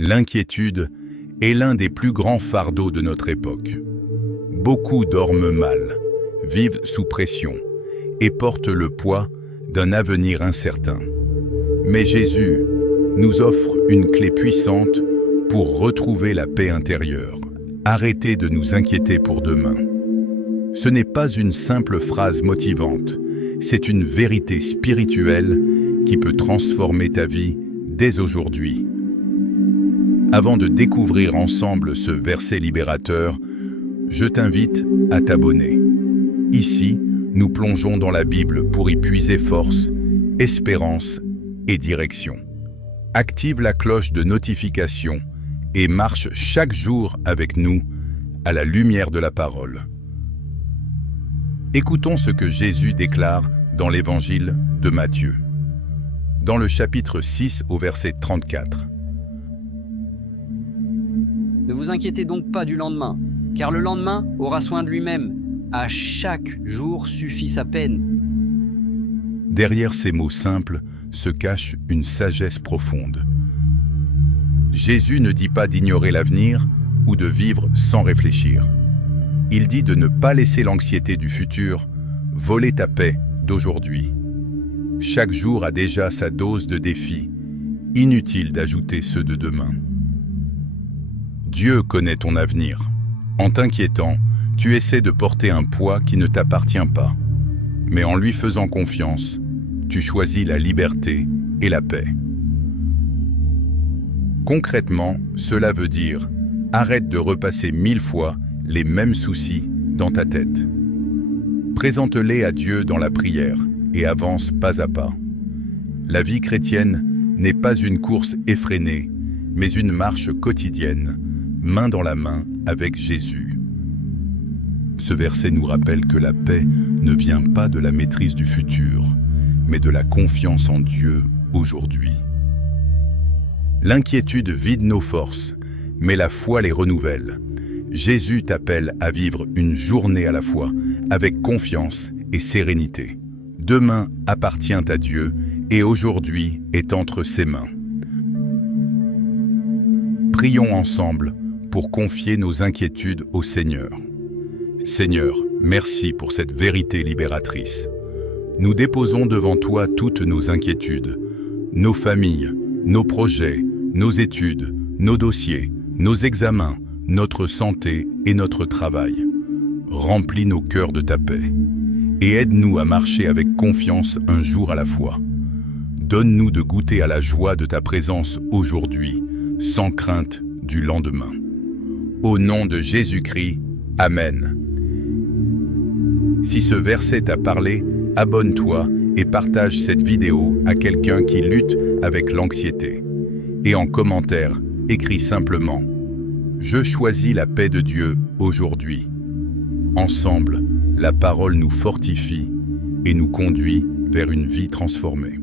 L'inquiétude est l'un des plus grands fardeaux de notre époque. Beaucoup dorment mal, vivent sous pression et portent le poids d'un avenir incertain. Mais Jésus nous offre une clé puissante pour retrouver la paix intérieure. Arrêtez de nous inquiéter pour demain. Ce n'est pas une simple phrase motivante, c'est une vérité spirituelle qui peut transformer ta vie dès aujourd'hui. Avant de découvrir ensemble ce verset libérateur, je t'invite à t'abonner. Ici, nous plongeons dans la Bible pour y puiser force, espérance et direction. Active la cloche de notification et marche chaque jour avec nous à la lumière de la parole. Écoutons ce que Jésus déclare dans l'évangile de Matthieu. Dans le chapitre 6 au verset 34. Ne vous inquiétez donc pas du lendemain, car le lendemain aura soin de lui-même. À chaque jour suffit sa peine. Derrière ces mots simples se cache une sagesse profonde. Jésus ne dit pas d'ignorer l'avenir ou de vivre sans réfléchir. Il dit de ne pas laisser l'anxiété du futur voler ta paix d'aujourd'hui. Chaque jour a déjà sa dose de défis, inutile d'ajouter ceux de demain. Dieu connaît ton avenir. En t'inquiétant, tu essaies de porter un poids qui ne t'appartient pas. Mais en lui faisant confiance, tu choisis la liberté et la paix. Concrètement, cela veut dire arrête de repasser 1000 fois les mêmes soucis dans ta tête. Présente-les à Dieu dans la prière et avance pas à pas. La vie chrétienne n'est pas une course effrénée, mais une marche quotidienne, main dans la main avec Jésus. Ce verset nous rappelle que la paix ne vient pas de la maîtrise du futur, mais de la confiance en Dieu aujourd'hui. L'inquiétude vide nos forces, mais la foi les renouvelle. Jésus t'appelle à vivre une journée à la fois, avec confiance et sérénité. Demain appartient à Dieu et aujourd'hui est entre ses mains. Prions ensemble pour confier nos inquiétudes au Seigneur. Seigneur, merci pour cette vérité libératrice. Nous déposons devant toi toutes nos inquiétudes, nos familles, nos projets, nos études, nos dossiers, nos examens, notre santé et notre travail. Remplis nos cœurs de ta paix et aide-nous à marcher avec confiance un jour à la fois. Donne-nous de goûter à la joie de ta présence aujourd'hui, sans crainte du lendemain. Au nom de Jésus-Christ, Amen. Si ce verset t'a parlé, abonne-toi et partage cette vidéo à quelqu'un qui lutte avec l'anxiété. Et en commentaire, écris simplement « Je choisis la paix de Dieu aujourd'hui ». Ensemble, la parole nous fortifie et nous conduit vers une vie transformée.